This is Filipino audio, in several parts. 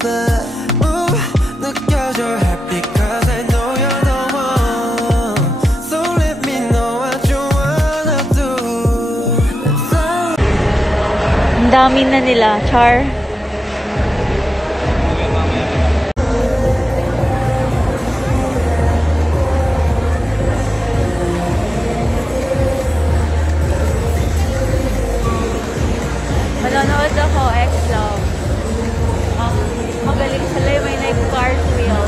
that. Ooh, 느껴져 happy cause I know you're the one. So let me know what you wanna do. Ang dami na nila, Char. Manonood ako, X-Love. Magaling sila yung may nag-cartwheel.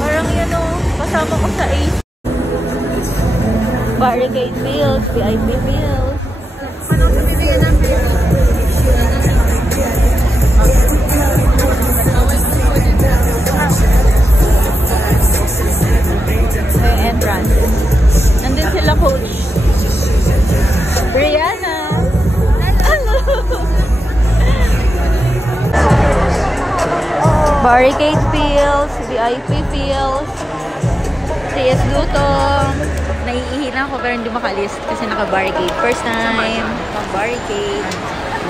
Parang yan o, kasama ko sa AC. Barricade meals, VIP meals. Ano sa bibigyan ng may entrance. Nandun sila, coach. Brianna! Barricade feels, VIP feels, CS Lutong. Naiihinan ko pero hindi makalis kasi naka-barricade. First time, mag-barricade.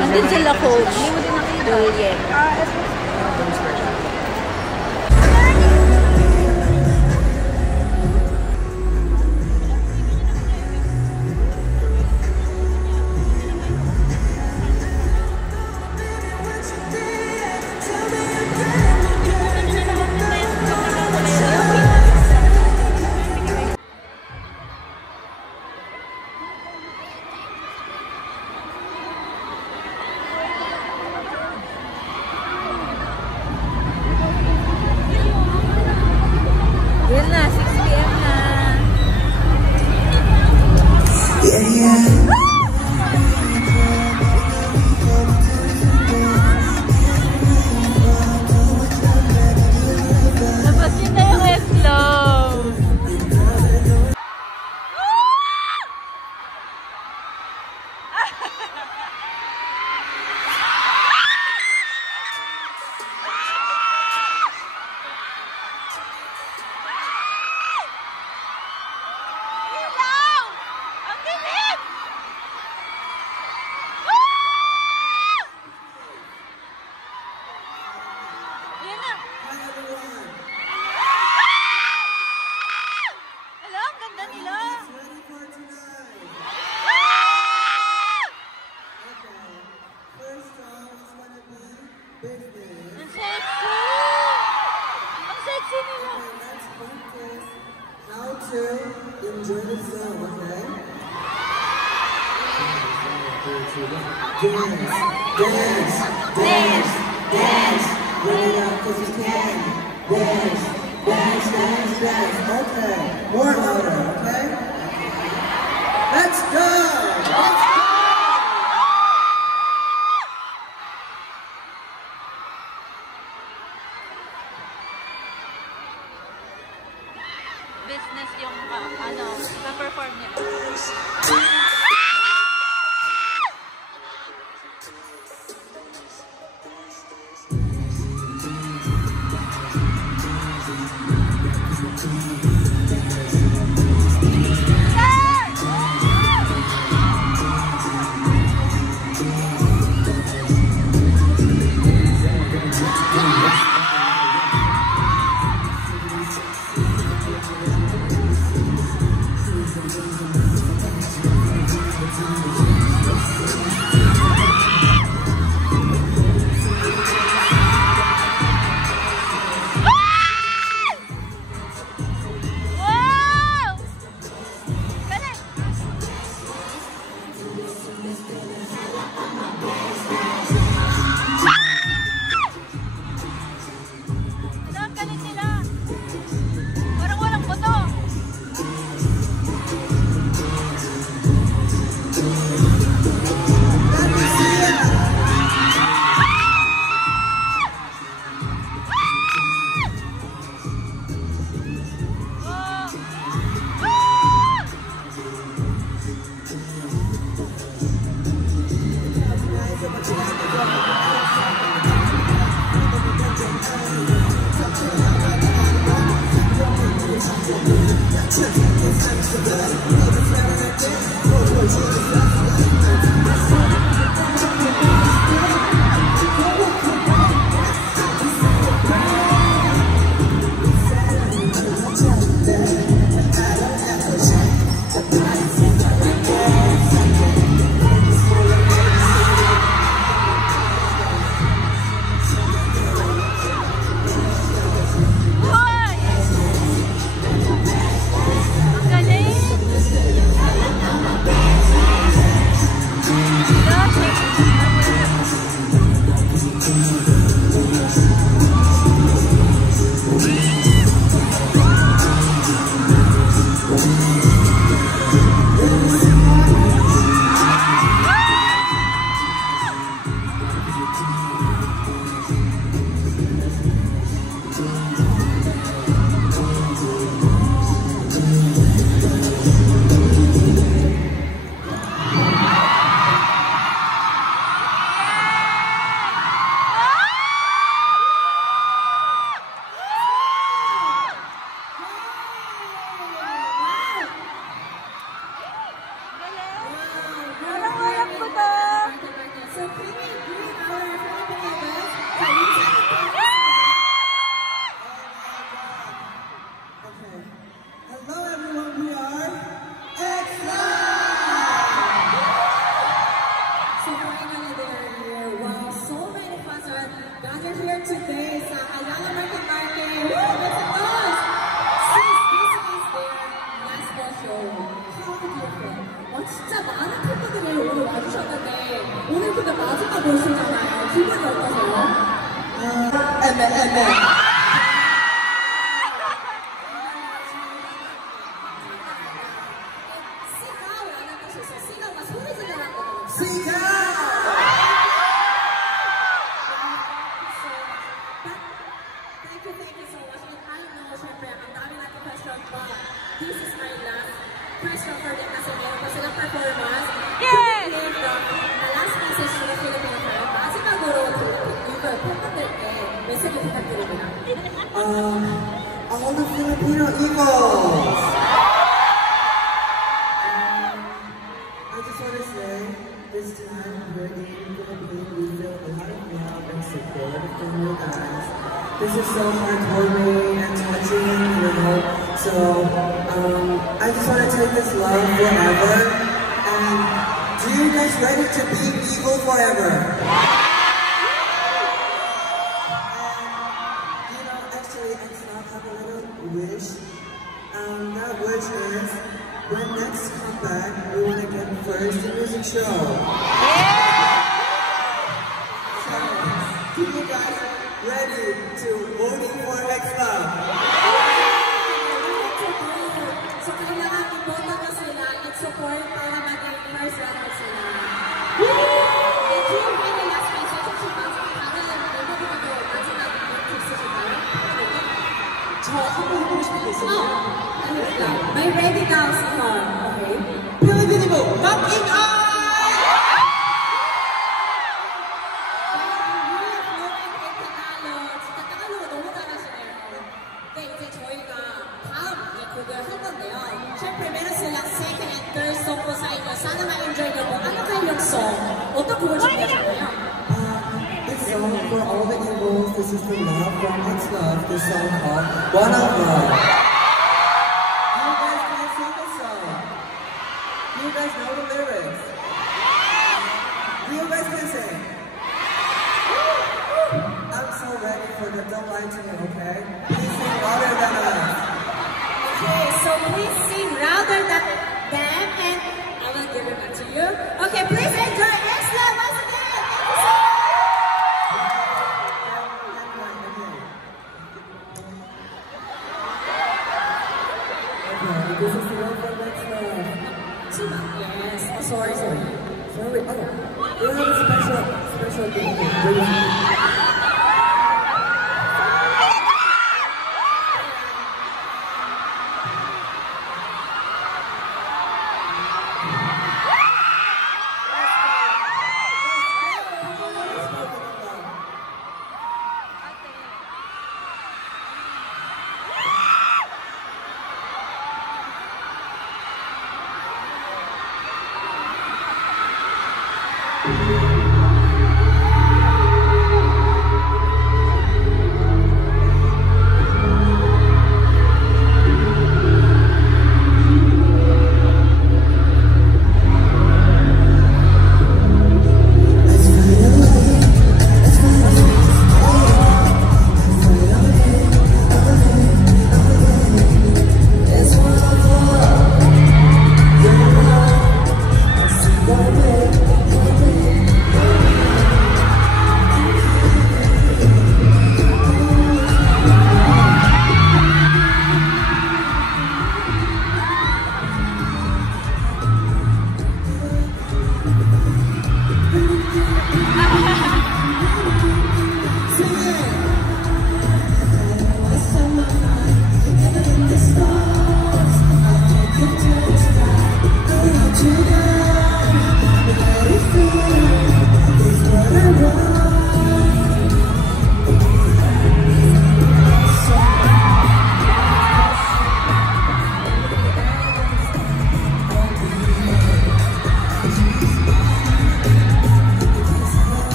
Nandun sila, coach. Juliet. Yun na, 6 PM na. Dapat yun na yung X-Love. Enjoy the film, okay? Dance, dance, dance. Bring it up 'cause you can. Dance, dance, dance, dance. Okay, more louder, okay? Let's go! Let's go! Business yung perform nila. and Thank you so much. And I know, syempre, ang dami natin question, but this is my last question for them kasi meron pa silang performance. Yes! The last message to the Filipino crowd, siguro, message kita Filipino. All the Filipino Eagles! I just want to say, this time we're in Philippines, we feel a lot of love and support from you guys. This is so heartwarming and touching, you know. So, I just want to take this love forever. And do you guys ready to be Eagle forever? Wish. That wish is when next come back, we want to get first in music show. So, you guys ready to voting for X Love? So, kailangan i-vote na sila at support para maging first runner sila. May ready now si Har, okay? Filipino, mag-ingay! 이제 저희가 다음 곡을 할 건데요. 셰프 meron silang second and third song po sa inyo. sana ma-enjoy nyo po. Ano kayong song? 어떤 곡을 준비하셨나요? This song for all the Eagles, this is the love from X Love, this song called One of Love. You guys can sing the song. You guys know the lyrics. You guys can sing. I'm so ready for the Don't Lie to Me, okay? Please sing louder than us. Okay, so please sing louder than them and I will give it back to you. Okay, please enjoy X Love once again. Okay, this is the one from X Love. Yes, oh, sorry. Sorry, we have a special thing here.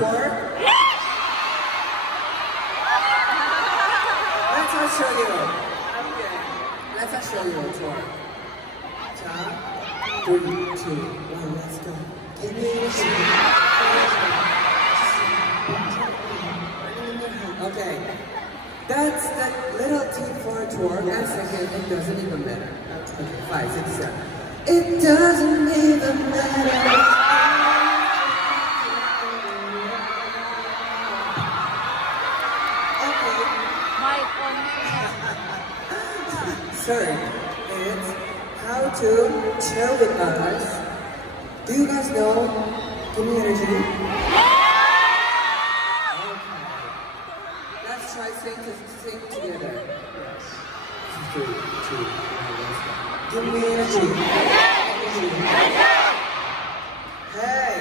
tour? Let's us show you. Okay. Let's us show you a tour. 자, 3, 2, 1, let's go. Give me a Okay. That's the little tip for a tour. And second, it doesn't even matter. Okay, 5, 6, 7. It doesn't even matter. Third, it's how to chill with us. Do you guys know Give Me Energy? Okay. Let's try sing together. 3, 2, 1, let's go. Give me energy. Hey,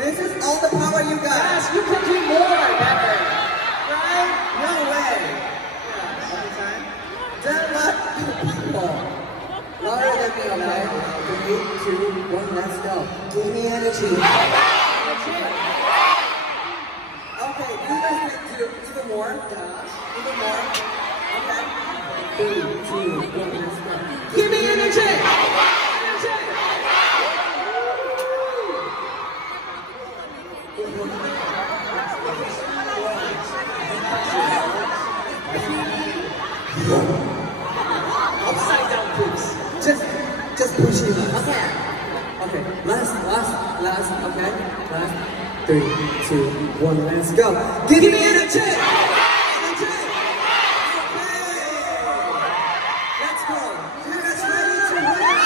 this is all the power you got. Yes, you can do more better. Right? No way. Yeah, one time. Then what? People. Louder than me, okay? 3, 2, 1, let's go. Give me energy. Okay, you guys can do even more. Even more. Okay. 3, 2, 1, let's go. Give me energy! Upside down, please. Just push it up. Okay. Okay. Last. Okay. Last. 3, 2, 1. Let's go. Give me energy. Energy. Let's go. You guys ready to win?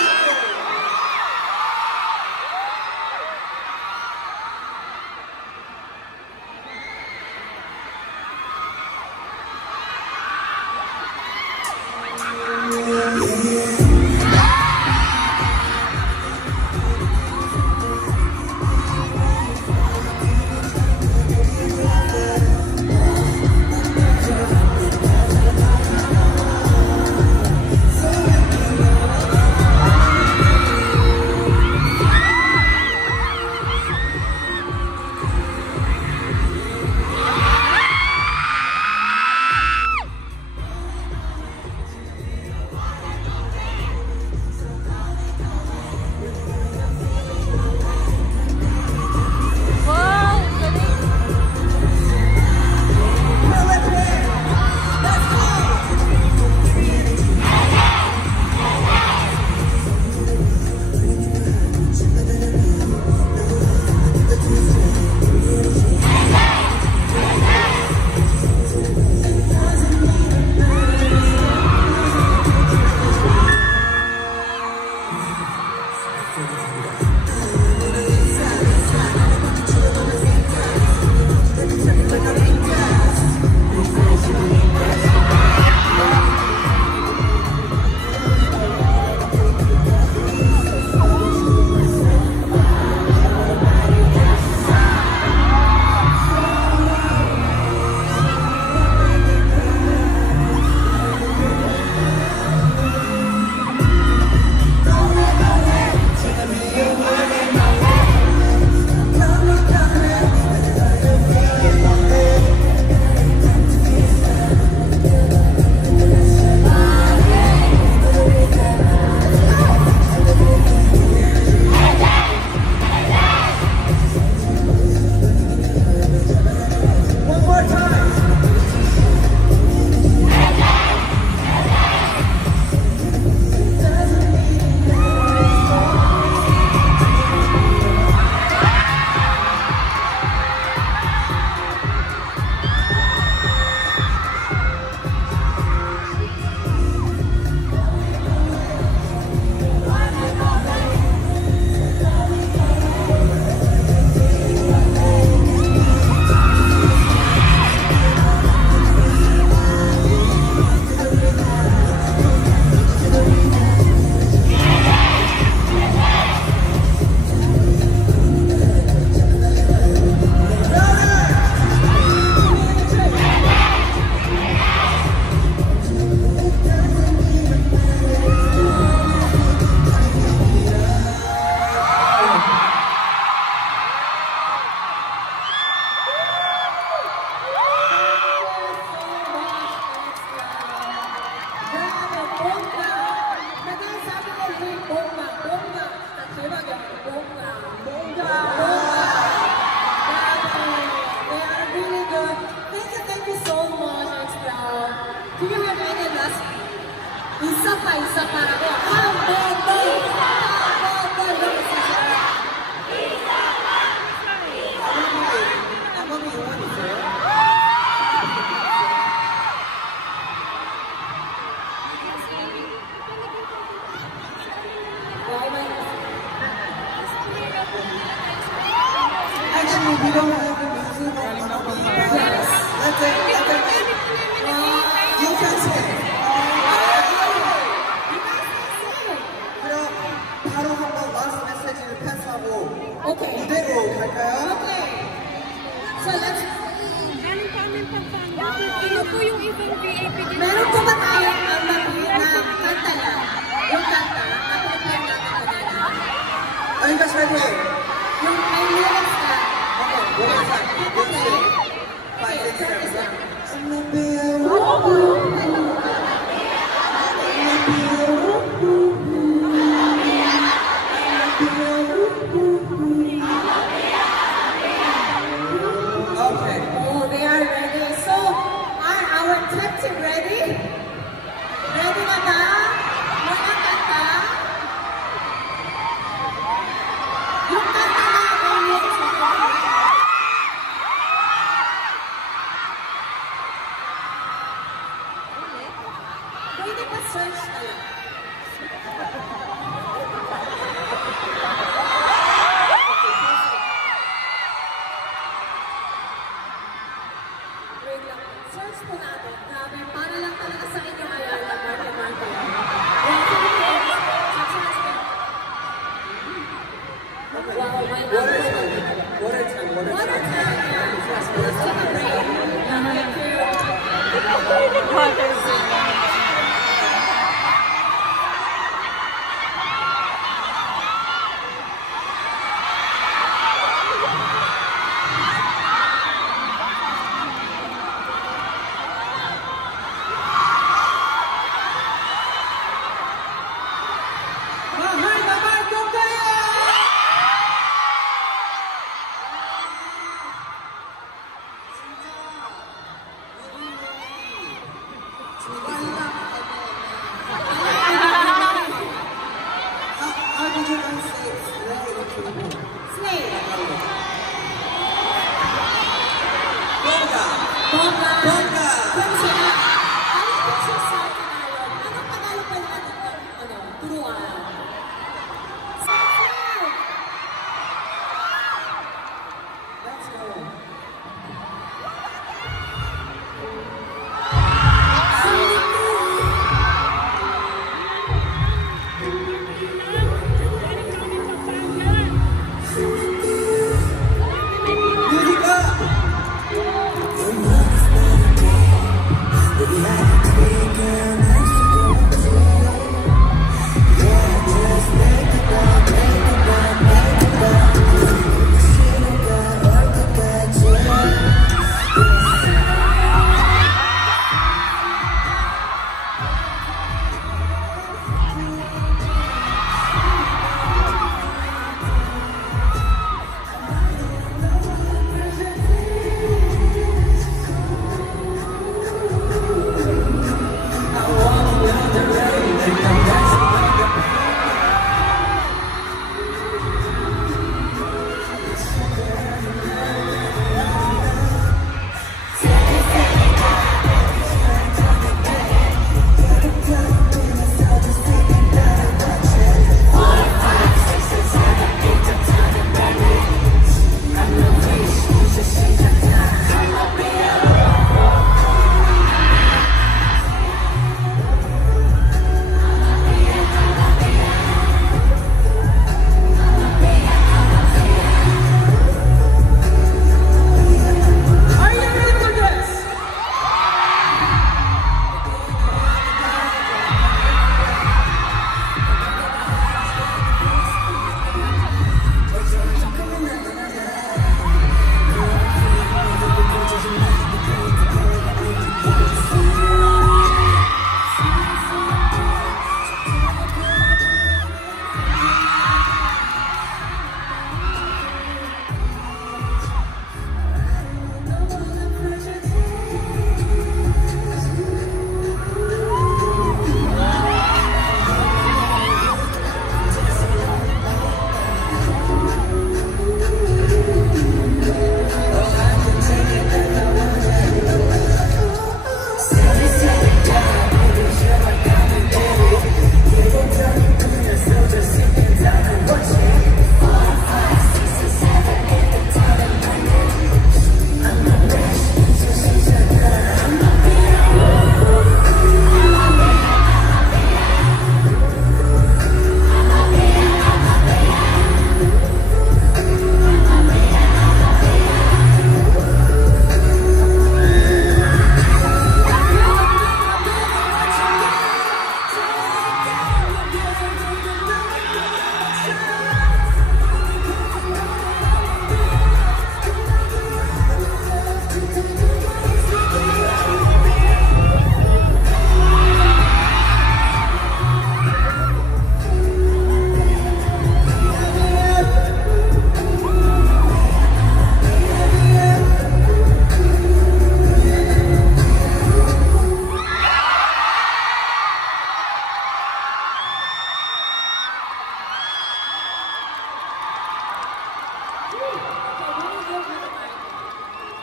we don't have the music on the beat, Yes. let them you can sing. 그럼 바로 한번 last message를 패스하고 Okay. 무대로 갈까요? Okay. So let's... Ano po yung ibang VIP din? Meron po ba tayong na kanta lang? Yung kanta, na-prepare natin kanina. Are you guys ready? Yung may lyrics na. Okay, one more time. Let's sing. Okay, service lang. I'm a bill. Okay. Oh, they are ready. So, are our tech team ready? Ready na ba? Mga kanta? Yung kanta na ang lyrics na. Pwede pa search na lang. Wait lang. Search po natin. Grabe, para lang talaga sa inyo ngayon na Martin. Wow, my One number. at a time. One at a time. One at a One time. at a time. Yes, please take a break. Thank you. Water singing. Mahal naman yung kaya! How did you guys say it's ready to move? Slay. Bongga! Bongga. Bongga. Kung sila, ano po siya sa Tagalog? Anong Tagalog pa natin turuan? Slay. Let's go. Musica! Yeah.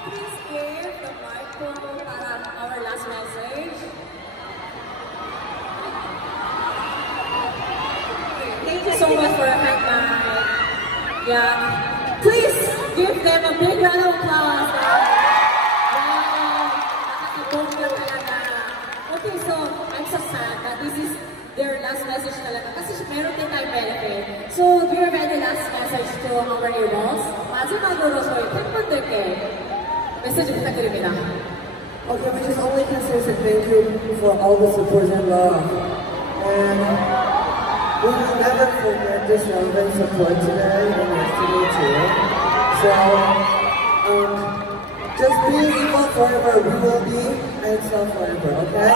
Please give the mic para our last message. Thank you so much for your hand, Mike. Yeah. Please give them a big round of applause. Wow. Nakakabongga talaga. Okay, so I'm so sad that this is their last message talaga. Kasi meron din tayong benefit. So, do you have any last message to our heroes? 마지막으로 저희 팬분들께 메시지 부탁드립니다. Okay, we just only can say thank you for all the support and love. And we will never forget this love and support today and yesterday too. So, just be equal forever. We will be and so forever, okay?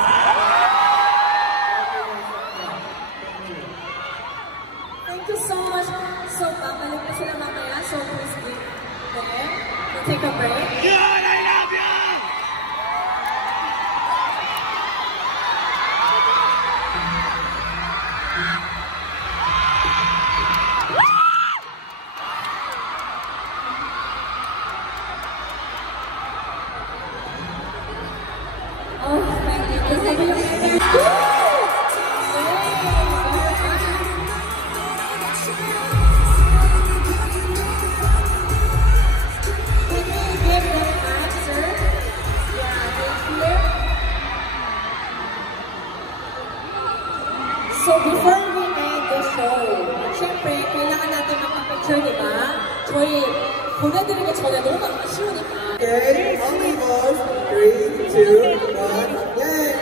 Thank you so much. So, babalik na sila mamaya. So, please give them. We'll take a break. Oh, thank you. Thank you. So before we end the show, syempre, kailangan natin magpa-picture, di ba? 저희 보내드리기 전에 너무 아쉬우니까. Okay, only goes 3, 2, 1, yay!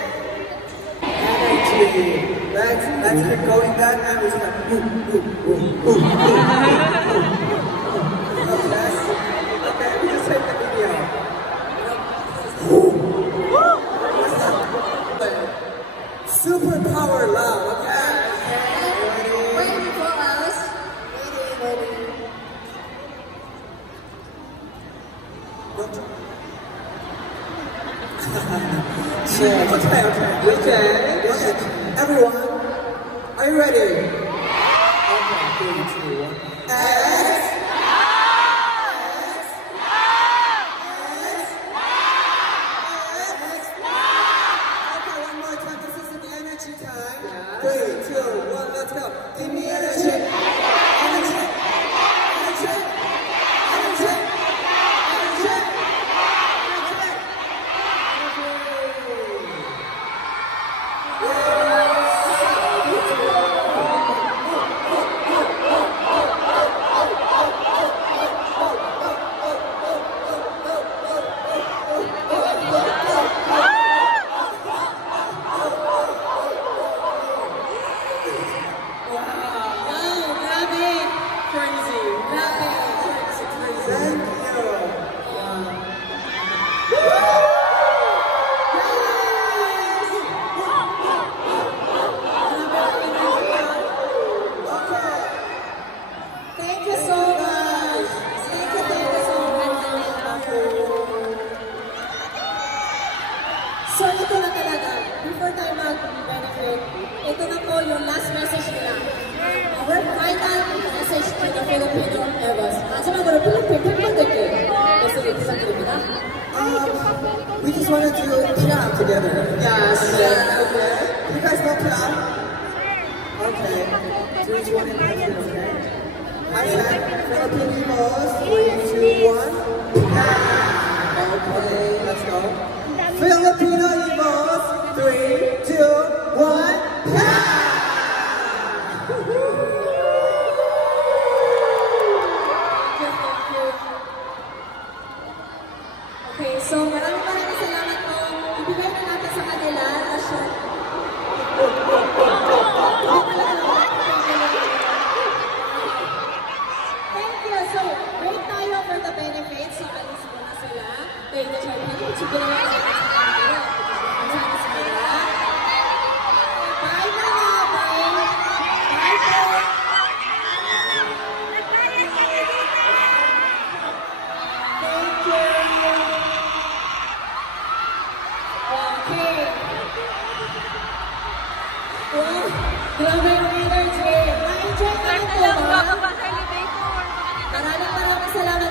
Energy. Let's keep going that and we start. Okay, we just take the video. Superpower love, okay? Ready for us? Ready. Okay. Everyone, are you ready? Okay, 3, 2, 1. S. Okay, one more time. This is the energy time. 3, 2, 1, let's go. Give me energy. Energy. Energy. Energy. Energy. So ito na talaga, before tayo mag-benefit, ito na po yung last message nila. Our final message to the Filipino Evas. 마지막으로 필리핀 팬분들께 메시지 부탁드립니다. We just wanted to clap together. Yes. Okay. You guys want to clap? Okay. 3, 2, 1, okay? Hashtag Filipinos. 3, 2, 1. Okay, let's go. Filipino Evos. 3, 2, 1. Okay, so maraming salamat po. Ibigay na natin sa kanila. Thank you. So, wait tayo for the benefits. So, alis mo na sila. Thank you, Charlie. Siguro na natin sa kanila. Bye na nga. Bye. Bye po. Thank you. Okay. Wow, grabe yung energy. Na-enjoy ka rin po ba? Maraming salamat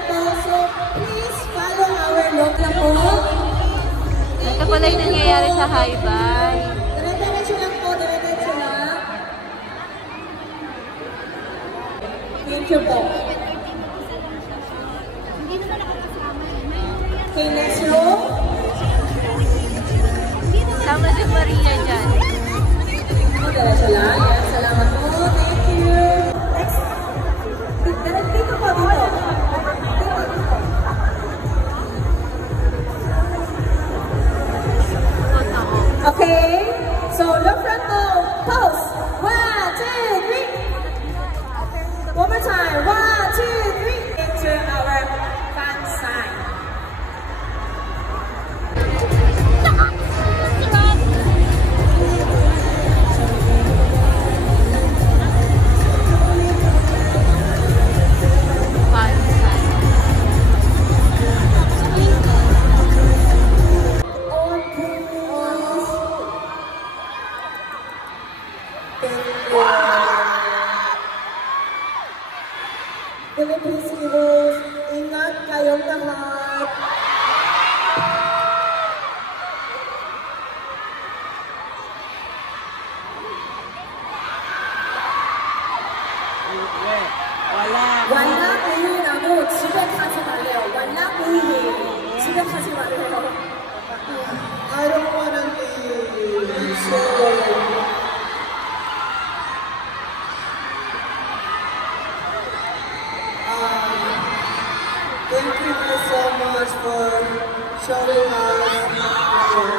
naka-high bye. Dire-diretso lang po, dire-diretso lang. Thank you po. Okay, next row. Sama si Maria dyan. Diretso lang. Yan, salamat po. Thank you. Next. Dito po, dito. Okay, so look front go, pose. 1, 2, 3. One more time. 1, 2, 3. Into our fan sign. Philippines Heroes, ingat kayong lahat. Walang uwi 집에 가지 말래요. walang uwi. 집에 가지 말래요. I don't want to leave. So, thank you guys so much for showing us your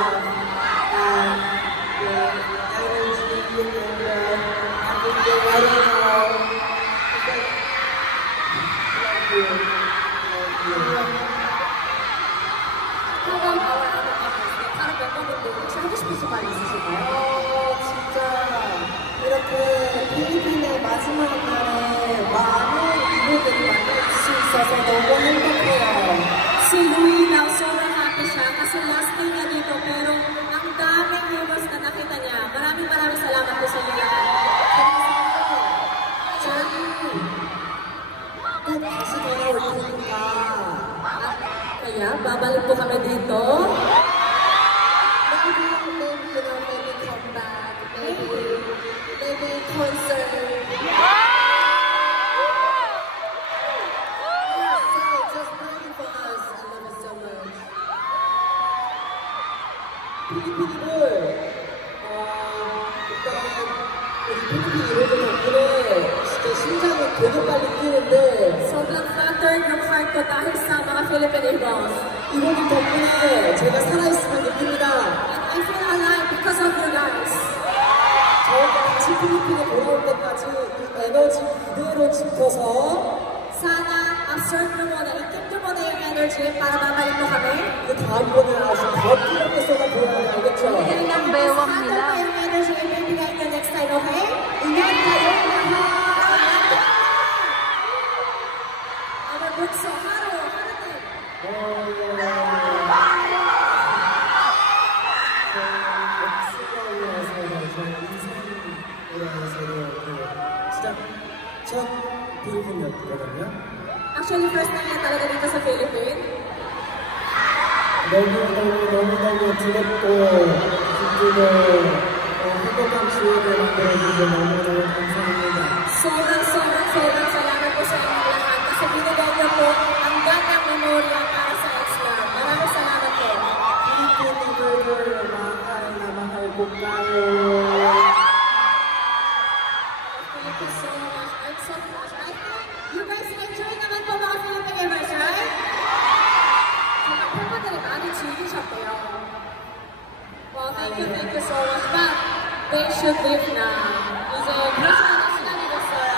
energy and everything. I don't know. Thank you. 다른 멤버분들 혹시 하고 싶으신 말 있으실까요? 진짜 이렇게 필리핀의 마지막 날에 많은 이모들이 만날 수 있어서 너무 행복해요. Si Louie daw sobrang happy siya kasi last day niya dito pero ang daming members na nakita niya. Maraming salamat po sa inyo lahat. 꼭 다시 돌아올 테니까 Kaya babalik po kami dito. maybe come back, maybe concert. So just pray for us. I love you so much. 필리핀을 일단 우리 필리핀 이모들 덕분에 진짜 심장이 되게 빨리 뛰는데 Sobrang flattered yung heart ko dahil sa mga Philippine Heroes. 이모들 덕분에 제가 살아있음을 느낍니다. I feel alive because of you guys. 저희가 다시 필리핀에 돌아올 때까지 이 에너지 그대로 지켜서 Sana absorb nyo muna, i-keep nyo muna yung energy para babalik mo kami. 그 다음번에 아주 더 뛰어게 쏟아부어야 알겠죠? Yun ang bewang Sana nila. pa yung energy ibibigay ko next time, okay? Ingat kayo lahat! Our bunso, Haro, Haro. 진짜 첫 필리핀이었거든요. Actually, first time yan talaga dito sa Philippines. 너무너무 즐겁고 기쁘고 행복한 기회를 만들어주셔서 너무너무 감사합니다. Sobrang salamat po sa inyo lahat kasi binigay niyo po ang gandang memorya para sa X-Lab. Maraming salamat po. 필리핀 mahal na mahal po kayo. Thank you so much. I'm so much. I think you guys enjoy naman po mga Philippines, right? 정말 팬분들이 많이 즐기셨대요. Well, thank you so much. But they should leave now. 이제 그러시는 시간이 됐어요.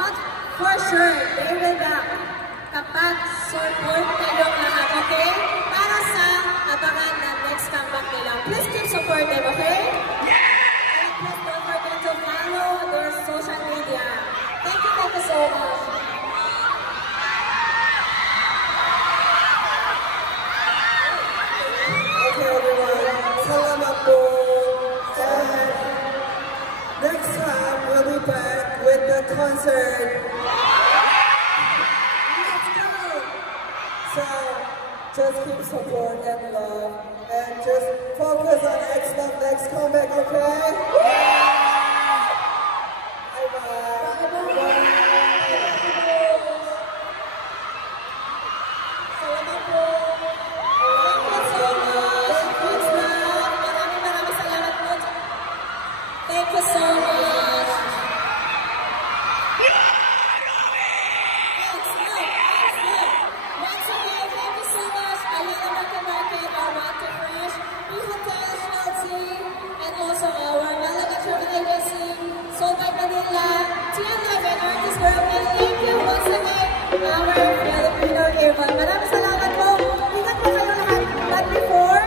But for sure, they will back. Kapag support kayong lahat, okay? Para sa abangan na next comeback nila. Please keep support them, okay? And please don't forget to follow their social media. Thank you so much. Okay, everyone. Salamat po. And next time, we'll be back with the concert. Let's go! So, just keep support and love, and just focus on X Love next comeback, okay? Bye-bye. Salamat po. Maraming salamat po. Thank you so much. Once again, thank you so much. Alina Market, Armando Fresh, Hotel Chelsea, and also our Malaga Travel Agency, Soul by Manila, TN11 Artist Girl. Thank you once again, our Filipino Irvan. Maraming salamat po. Ingat po kayo lahat. But before,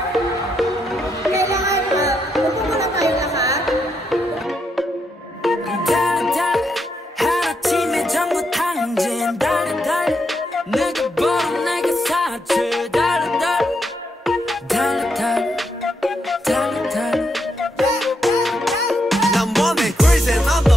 kailangan, upo muna tayo lahat. 하나쯤에 전부 탕진 달려 내가 벌어 내가 사줄 달려 난 원해 cruising on the